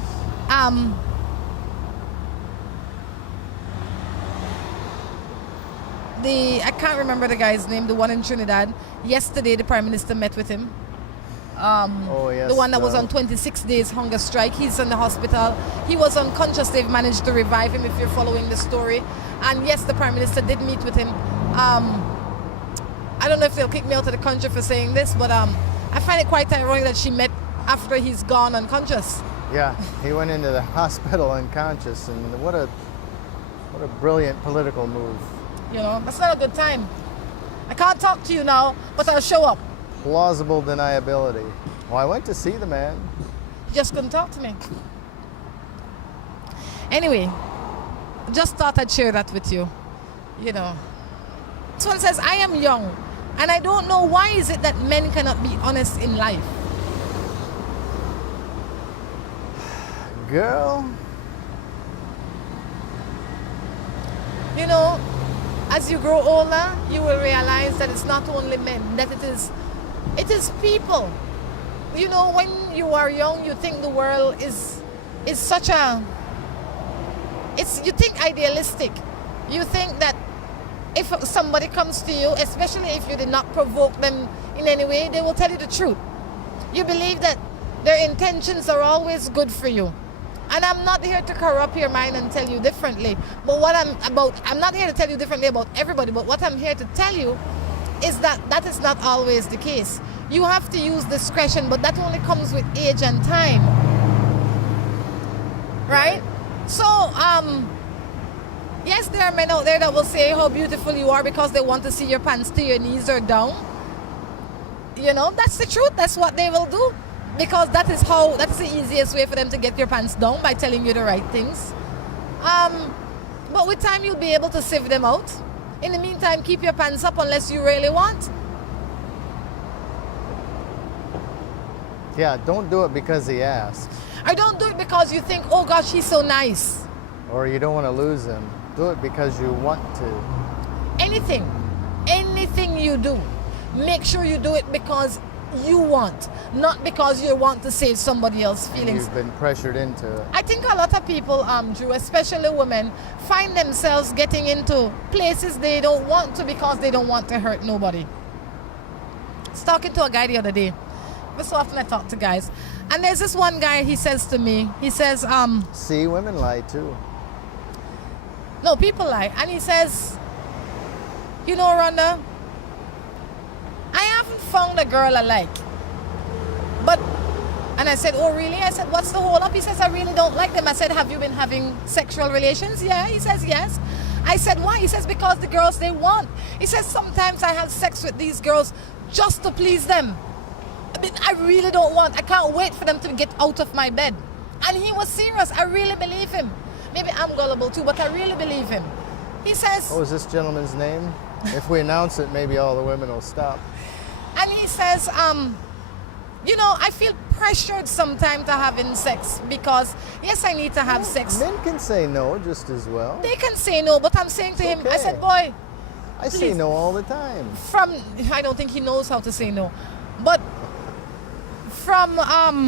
I can't remember the guy's name, the one in Trinidad. Yesterday, the Prime Minister met with him. Oh, yes. The one that was on 26 days hunger strike. He's in the hospital. He was unconscious. They've managed to revive him, if you're following the story. And yes, the Prime Minister did meet with him. I don't know if they'll kick me out of the country for saying this, but I find it quite ironic that she met after he's gone unconscious. Yeah, he went into the hospital unconscious, and what a brilliant political move. You know, that's not a good time. I can't talk to you now, but I'll show up. Plausible deniability. Well, I went to see the man. You just couldn't talk to me. Anyway, just thought I'd share that with you. You know. This one says, I am young, and I don't know why is it that men cannot be honest in life. Girl. You know, as you grow older, you will realize that it's not only men, that it is people. You know, when you are young, you think the world is such a, you think idealistic. You think that if somebody comes to you, especially if you did not provoke them in any way, they will tell you the truth. You believe that their intentions are always good for you. And I'm not here to corrupt your mind and tell you differently. But I'm not here to tell you differently about everybody, but what I'm here to tell you is that is not always the case. You have to use discretion, but that only comes with age and time. Right? So, yes, there are men out there that will say how beautiful you are because they want to see your pants to your knees or down. You know, that's the truth. That's what they will do. Because that is the easiest way for them to get your pants down, by telling you the right things. But with time, you'll be able to sieve them out. In the meantime, keep your pants up unless you really want. Yeah, don't do it because he asked. Or don't do it because you think, oh gosh, he's so nice. Or you don't want to lose him. Do it because you want to. Anything you do, make sure you do it because you want, not because you want to save somebody else's feelings. You've been pressured into it. I think a lot of people, Drew, especially women, find themselves getting into places they don't want to because they don't want to hurt nobody. I was talking to a guy the other day. So often I talk to guys. And there's this one guy, he says to me, he says, See, women lie too. no, people lie. And he says, you know, Rhonda, I haven't found a girl I like. And I said, oh, really? I said, what's the hold up? He says, I really don't like them. I said, have you been having sexual relations? Yeah. He says, yes. I said, why? He says, because the girls they want. He says, sometimes I have sex with these girls just to please them. I mean, I really don't want. I can't wait for them to get out of my bed. And he was serious. I really believe him. Maybe I'm gullible too, but I really believe him. He says... What was this gentleman's name? If we announce it, maybe all the women will stop. And he says, you know, I feel pressured sometimes to having sex because, yes, I need to have sex. Men can say no just as well. They can say no, but I'm saying to him, I said, boy, I say no all the time. I don't think he knows how to say no. But from now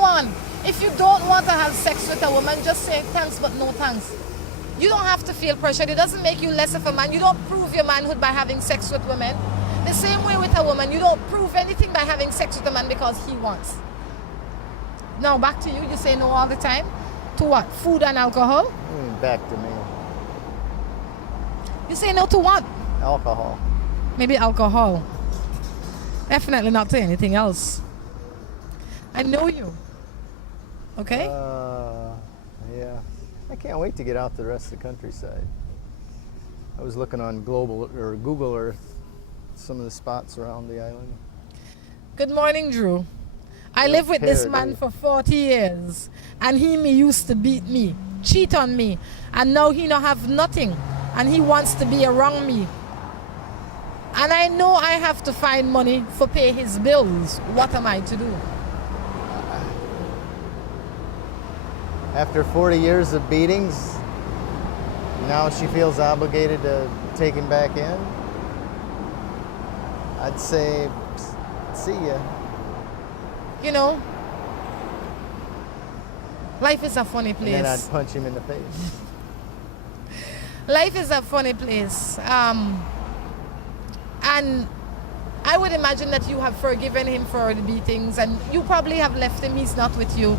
on, if you don't want to have sex with a woman, just say thanks but no thanks. You don't have to feel pressured. It doesn't make you less of a man. You don't prove your manhood by having sex with women. The same way with a woman, you don't prove anything by having sex with a man because he wants. Now back to you. You say no all the time. To what? Food and alcohol? Back to me. You say no to what? Alcohol. Maybe alcohol. Definitely not to anything else. I know you. Okay? Yeah. I can't wait to get out to the rest of the countryside. I was looking on Google Earth, some of the spots around the island. Good morning, Drew. I live with this man for 40 years, and he used to beat me, cheat on me, and now he don't have nothing, and he wants to be around me. And I know I have to find money for pay his bills. What am I to do? After 40 years of beatings, now she feels obligated to take him back in. I'd say, see ya. You know, life is a funny place. And then I'd punch him in the face. Life is a funny place. And I would imagine that you have forgiven him for the beatings, and you probably have left him, he's not with you.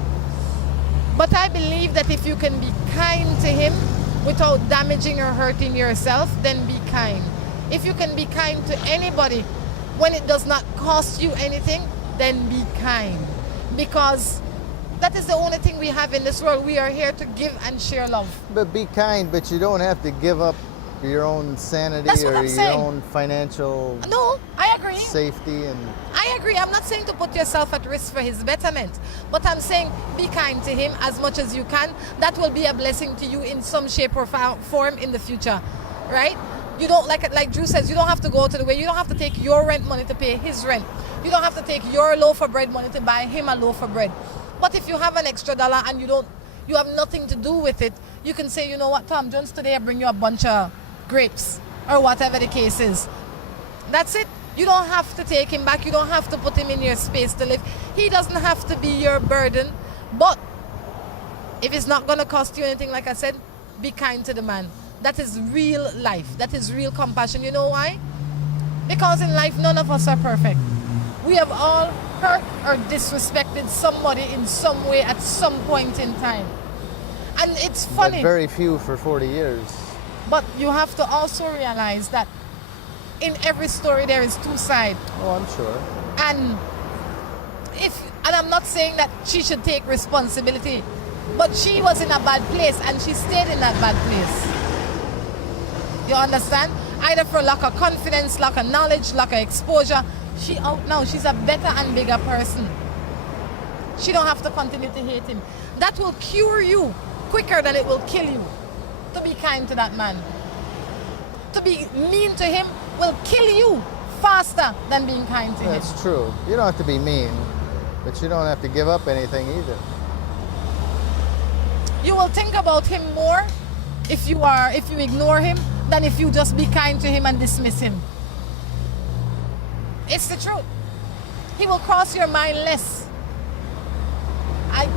But I believe that if you can be kind to him without damaging or hurting yourself, then be kind. If you can be kind to anybody when it does not cost you anything, then be kind. Because that is the only thing we have in this world. We are here to give and share love. But be kind, but you don't have to give up your own sanity or your own financial safety. And I agree. I'm not saying to put yourself at risk for his betterment, but I'm saying be kind to him as much as you can. That will be a blessing to you in some shape or form in the future, right? You don't, like Drew says, you don't have to go to the way. You don't have to take your rent money to pay his rent. You don't have to take your loaf of bread money to buy him a loaf of bread. But if you have an extra dollar and you have nothing to do with it, you can say, you know what, Tom Jones, today I bring you a bunch of grapes or whatever the case is. That's it. You don't have to take him back. You don't have to put him in your space to live. He doesn't have to be your burden. But if it's not going to cost you anything, like I said, be kind to the man. That is real life. That is real compassion. You know why? Because in life, none of us are perfect. We have all hurt or disrespected somebody in some way at some point in time. And it's funny. But very few for 40 years. But you have to also realize that in every story there is two sides. Oh, I'm sure. And I'm not saying that she should take responsibility, but she was in a bad place and she stayed in that bad place. You understand? Either for lack of confidence, lack of knowledge, lack of exposure. She out now. She's a better and bigger person. She don't have to continue to hate him. That will cure you quicker than it will kill you. To be kind to that man. To be mean to him will kill you faster than being kind to him. That's true. You don't have to be mean, but you don't have to give up anything either. You will think about him more if you ignore him than if you just be kind to him and dismiss him. It's the truth. He will cross your mind less. I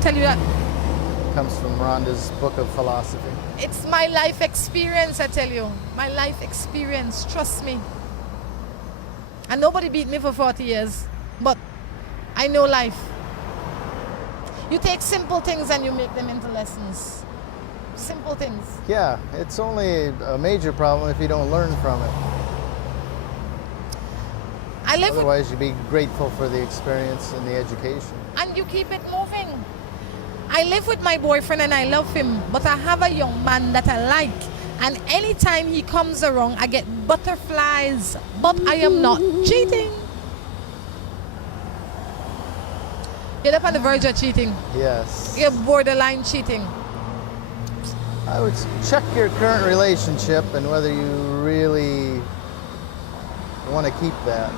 tell you that. Comes from Rhonda's book of philosophy. It's my life experience, I tell you. My life experience, trust me. And nobody beat me for 40 years, but I know life. You take simple things and you make them into lessons. Simple things. Yeah, it's only a major problem if you don't learn from it. Otherwise, you'd be grateful for the experience and the education. And you keep it moving. I live with my boyfriend and I love him, but I have a young man that I like. And anytime he comes around, I get butterflies. But I am not cheating. You're up on the verge of cheating. Yes. You're borderline cheating. I would check your current relationship and whether you really want to keep that.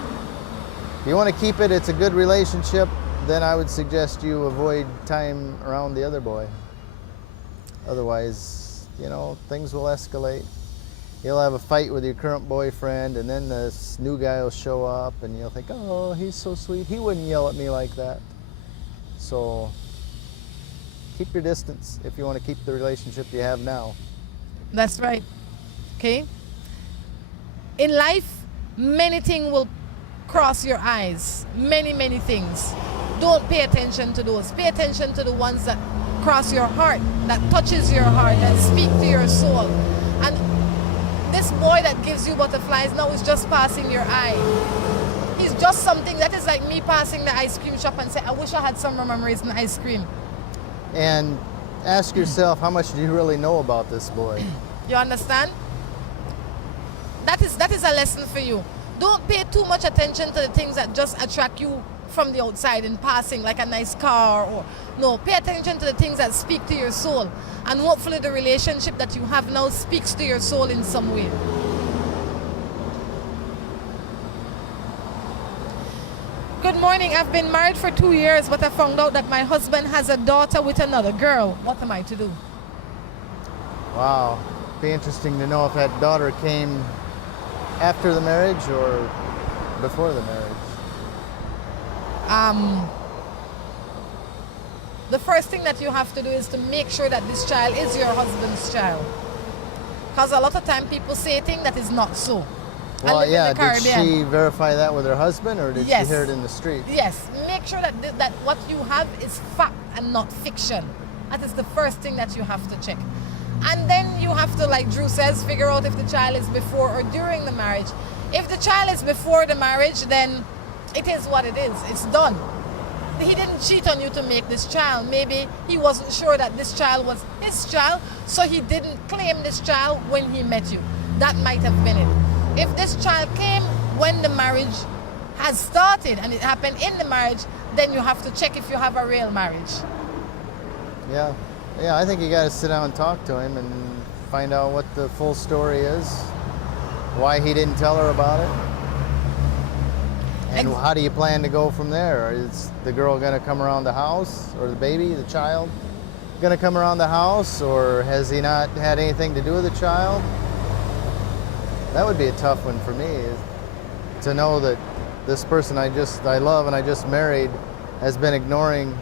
If you want to keep it, it's a good relationship, then I would suggest you avoid time around the other boy. Otherwise, you know, things will escalate. You'll have a fight with your current boyfriend, and then this new guy will show up, and you'll think, oh, he's so sweet. He wouldn't yell at me like that. So keep your distance if you want to keep the relationship you have now. That's right. Okay? In life, many things will cross your eyes. Many, many things. Don't pay attention to those. Pay attention to the ones that cross your heart, that touches your heart, that speak to your soul. And this boy that gives you butterflies now is just passing your eye. He's just something that is like me passing the ice cream shop and say, I wish I had some memories in ice cream. And ask yourself, how much do you really know about this boy? You understand? That is a lesson for you. Don't pay too much attention to the things that just attract you from the outside in passing, like a nice car. Or no, pay attention to the things that speak to your soul. And hopefully the relationship that you have now speaks to your soul in some way. Good morning. I've been married for 2 years, but I found out that my husband has a daughter with another girl. What am I to do? Wow. Be interesting to know if that daughter came after the marriage or before the marriage. The first thing that you have to do is to make sure that this child is your husband's child. Because a lot of time people say things that is not so. Well, yeah, did she verify that with her husband, or did Yes. she hear it in the street? Yes, make sure that that what you have is fact and not fiction. That is the first thing that you have to check. And then you have to, like Drew says, figure out if the child is before or during the marriage. If the child is before the marriage, then it is what it is. It's done. He didn't cheat on you to make this child. Maybe he wasn't sure that this child was his child, so he didn't claim this child when he met you. That might have been it. If this child came when the marriage has started and it happened in the marriage, then you have to check if you have a real marriage. Yeah. Yeah, I think you got to sit down and talk to him and find out what the full story is, why he didn't tell her about it, and how do you plan to go from there? Is the girl going to come around the house, or the baby, the child, going to come around the house, or has he not had anything to do with the child? That would be a tough one for me, is to know that this person I love and I just married has been ignoring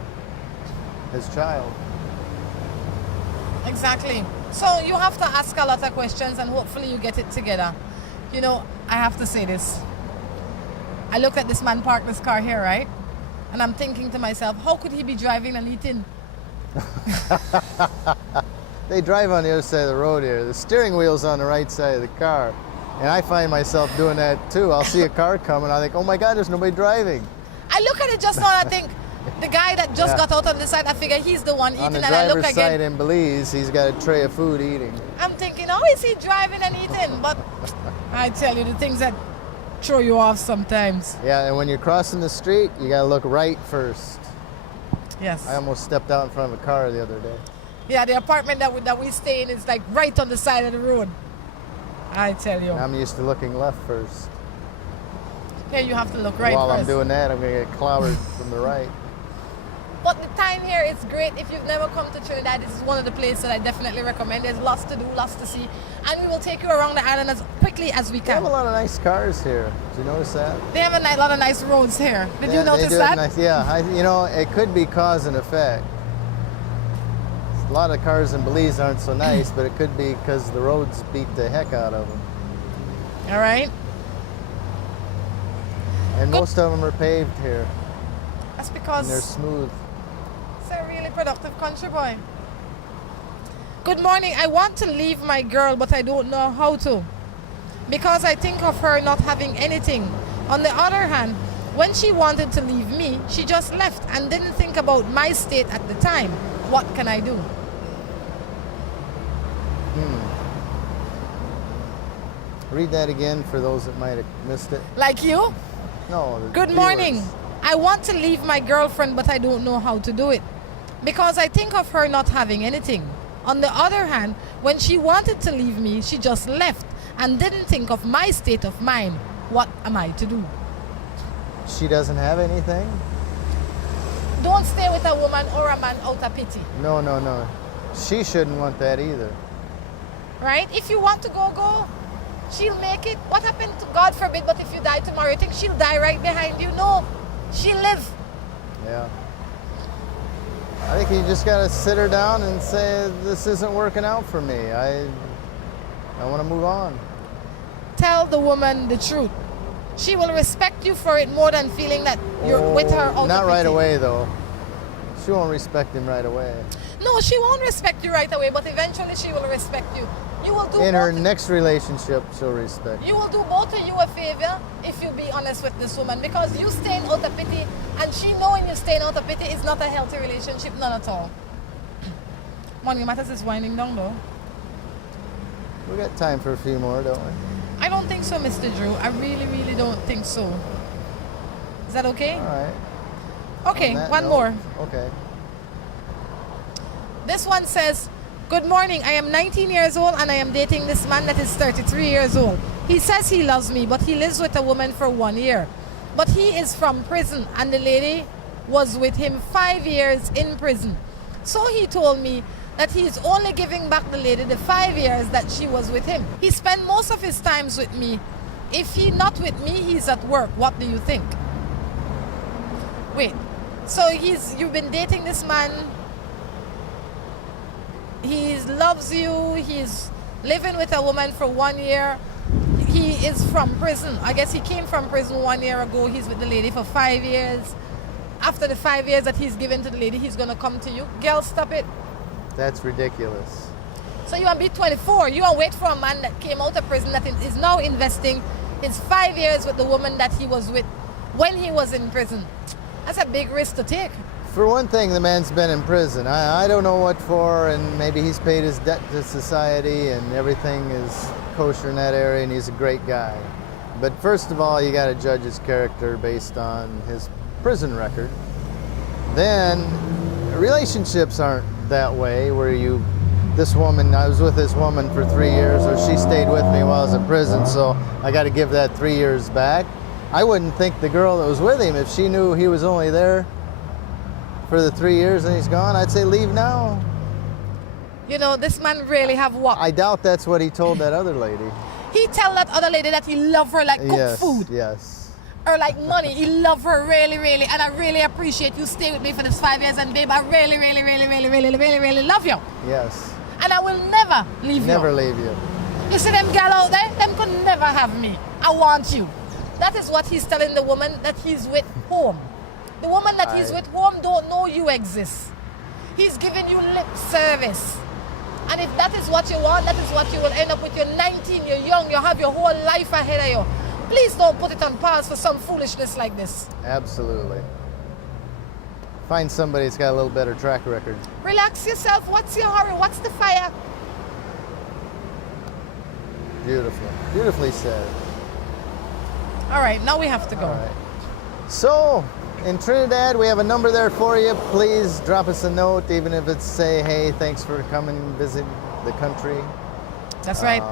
his child. Exactly. So you have to ask a lot of questions and hopefully you get it together. You know, I have to say this. I looked at this man park this car here, right? And I'm thinking to myself, how could he be driving and eating? They drive on the other side of the road here. The steering wheel's on the right side of the car. And I find myself doing that too. I'll see a car coming, I think, oh my God, there's nobody driving. I look at it just now and I think, the guy that just got out on the side, I figure he's the one eating. On the and I look driver's again. side in Belize, he's got a tray of food eating. I'm thinking, how is he driving and eating? But I tell you, the things that throw you off sometimes. Yeah, and when you're crossing the street, you gotta look right first. Yes. I almost stepped out in front of a car the other day. Yeah, the apartment that we stay in is like right on the side of the road. I tell you. I'm used to looking left first. Yeah, you have to look right While first. I'm doing that, I'm gonna get clobbered from the right. But the time here is great. If you've never come to Trinidad, this is one of the places that I definitely recommend. There's lots to do, lots to see. And we will take you around the island as quickly as we They have can. a lot of nice cars here. Did you notice that? They have a lot of nice roads here. Did you they notice do that? Nice, yeah, you know, it could be cause and effect. A lot of cars in Belize aren't so nice, but it could be because the roads beat the heck out of them. All right. And most of them are paved here, That's and they're because smooth. it's a really productive country boy. Good morning. I want to leave my girl, but I don't know how to. Because I think of her not having anything. On the other hand, when she wanted to leave me, she just left and didn't think about my state at the time. What can I do? Read that again for those that might have missed it. Like you? No. the Good viewers. morning. I want to leave my girlfriend, but I don't know how to do it. Because I think of her not having anything. On the other hand, when she wanted to leave me, she just left and didn't think of my state of mind. What am I to do? She doesn't have anything? Don't stay with a woman or a man out of pity. No, no, no. She shouldn't want that either. Right? If you want to go, go. She'll make it. What happened to God forbid, but if you die tomorrow, you think she'll die right behind you? No. She'll live. Yeah. I think you just gotta sit her down and say, this isn't working out for me. I want to move on. Tell the woman the truth. She will respect you for it more than feeling that you're with her out Not of right pity. away, though. She won't respect him right away. No, she won't respect you right away, but eventually she will respect you. You will do In her both- next relationship, she'll respect. You will do both of you a favor if you be honest with this woman, because you staying out of pity and she knowing you staying out of pity is not a healthy relationship, none at all. Money Matters is winding down though. We got time for a few more, don't we? I don't think so, Mr. Drew. I really, really don't think so. Is that okay? All right. Okay, On that one note, more. Okay. This one says, good morning, I am 19 years old and I am dating this man that is 33 years old. He says he loves me, but he lives with a woman for 1 year. But he is from prison and the lady was with him 5 years in prison. So he told me that he is only giving back the lady the 5 years that she was with him. He spent most of his times with me. If he not with me, he's at work. What do you think? Wait, so you've been dating this man. He loves you. He's living with a woman for 1 year. He is from prison. I guess he came from prison 1 year ago. He's with the lady for 5 years. After the 5 years that he's given to the lady, he's gonna come to you. Girl, stop it. That's ridiculous. So you want to be 24. You want to wait for a man that came out of prison that is now investing his 5 years with the woman that he was with when he was in prison. That's a big risk to take. For one thing, the man's been in prison. I don't know what for, and maybe he's paid his debt to society and everything is kosher in that area and he's a great guy. But first of all, you got to judge his character based on his prison record. Then relationships aren't that way where I was with this woman for 3 years, or she stayed with me while I was in prison, so I got to give that 3 years back. I wouldn't think the girl that was with him, if she knew he was only there for the 3 years and he's gone, I'd say leave now. You know, this man really have what? I doubt that's what he told that other lady. He tell that other lady that he love her like cooked food. Yes. Or like money. He love her really, really. And I really appreciate you stay with me for this 5 years. And babe, I really, really, really, really, really, really, really love you. Yes. And I will never leave you. Never leave you. You see them gal out there? Them could never have me. I want you. That is what he's telling the woman that he's with home. The woman that he's with home don't know you exist. He's giving you lip service. And if that is what you want, that is what you will end up with. You're 19, you're young, you have your whole life ahead of you. Please don't put it on pause for some foolishness like this. Absolutely. Find somebody that's got a little better track record. Relax yourself. What's your hurry? What's the fire? Beautiful. Beautifully said. All right, now we have to go. All right. So, in Trinidad, we have a number there for you. Please drop us a note, even if it's say, hey, thanks for coming and visiting the country. That's right.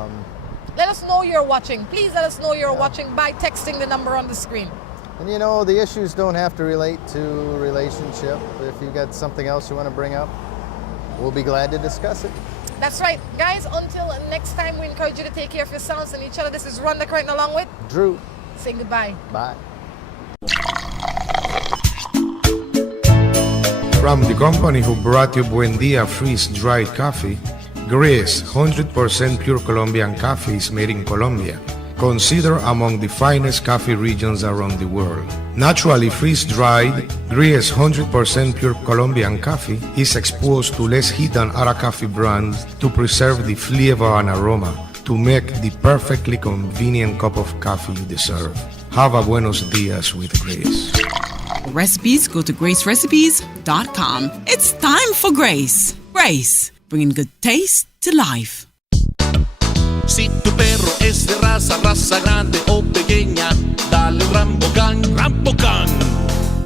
Let us know you're watching. Please let us know you're watching by texting the number on the screen. And you know, the issues don't have to relate to relationship. If you've got something else you want to bring up, we'll be glad to discuss it. That's right. Guys, until next time, we encourage you to take care of yourselves and each other. This is Rhonda Crichton along with Drew. Saying goodbye. Bye. From the company who brought you Buen Dia freeze-dried coffee, Gris 100% pure Colombian coffee is made in Colombia, considered among the finest coffee regions around the world. Naturally freeze-dried, Gris 100% pure Colombian coffee is exposed to less heat than other coffee brands to preserve the flavor and aroma to make the perfectly convenient cup of coffee you deserve. Have a buenos dias with Grace. For recipes, go to gracerecipes.com. It's time for Grace. Grace, bringing good taste to life. Si tu perro es de raza grande o pequeña, dale Rambocan, Rambocan.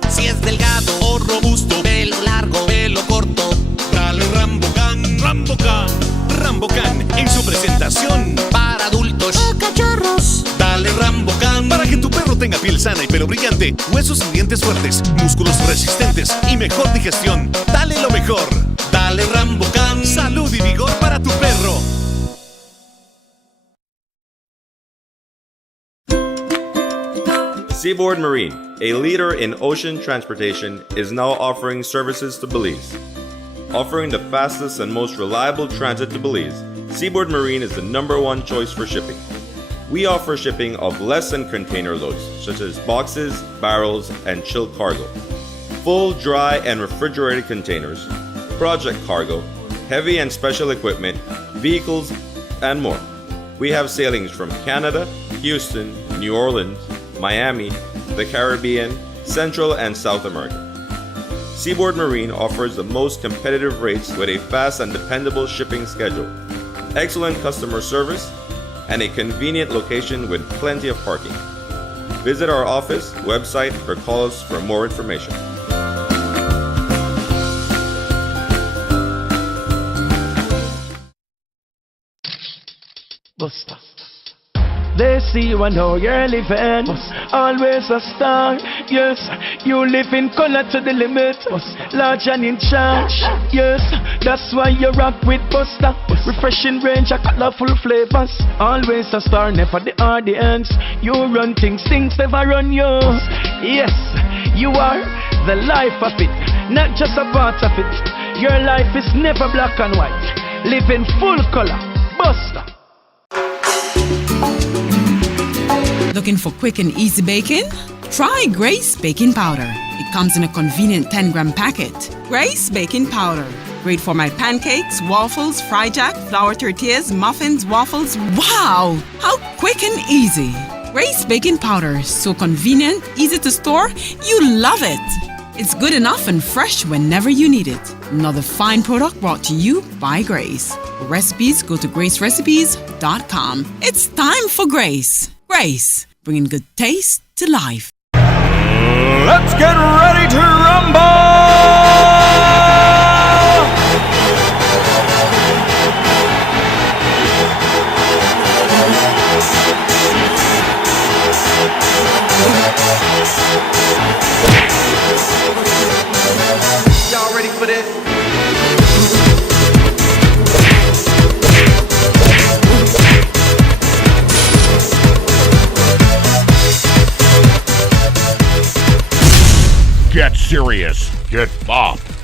Si es delgado o robusto, pelo largo, pelo corto, dale Rambocan, Rambocan. Rambocan en su presentación para adultos o cachorros. Dale Rambocan para que tu perro tenga piel sana y pelo brillante, huesos y dientes fuertes, músculos resistentes y mejor digestión. Dale lo mejor. Dale Rambocan. Salud y vigor para tu perro. Seaboard Marine, a leader in ocean transportation, is now offering services to Belize. Offering the fastest and most reliable transit to Belize, Seaboard Marine is the #1 choice for shipping. We offer shipping of less than container loads, such as boxes, barrels, and chilled cargo, full, dry, and refrigerated containers, project cargo, heavy and special equipment, vehicles, and more. We have sailings from Canada, Houston, New Orleans, Miami, the Caribbean, Central and South America. Seaboard Marine offers the most competitive rates with a fast and dependable shipping schedule, excellent customer service, and a convenient location with plenty of parking. Visit our office, website, or call us for more information. Buster. They see you and how you're living. Always a star. Yes, you live in color to the limit. Large and in charge. Yes, that's why you rock with Buster. Refreshing range of colorful flavors. Always a star, never the audience. You run things never run you. Yes, you are the life of it, not just a part of it. Your life is never black and white. Live in full color. Buster. Looking for quick and easy baking? Try Grace Baking Powder. It comes in a convenient 10-gram packet. Grace Baking Powder. Great for my pancakes, waffles, fry jack, flour tortillas, muffins, waffles. Wow! How quick and easy. Grace Baking Powder. So convenient, easy to store. You love it. It's good enough and fresh whenever you need it. Another fine product brought to you by Grace. For recipes, go to gracerecipes.com. It's time for Grace. Grace, bringing good taste to life. Let's get ready to rumble! Y'all ready for this? Get serious. Get bopped.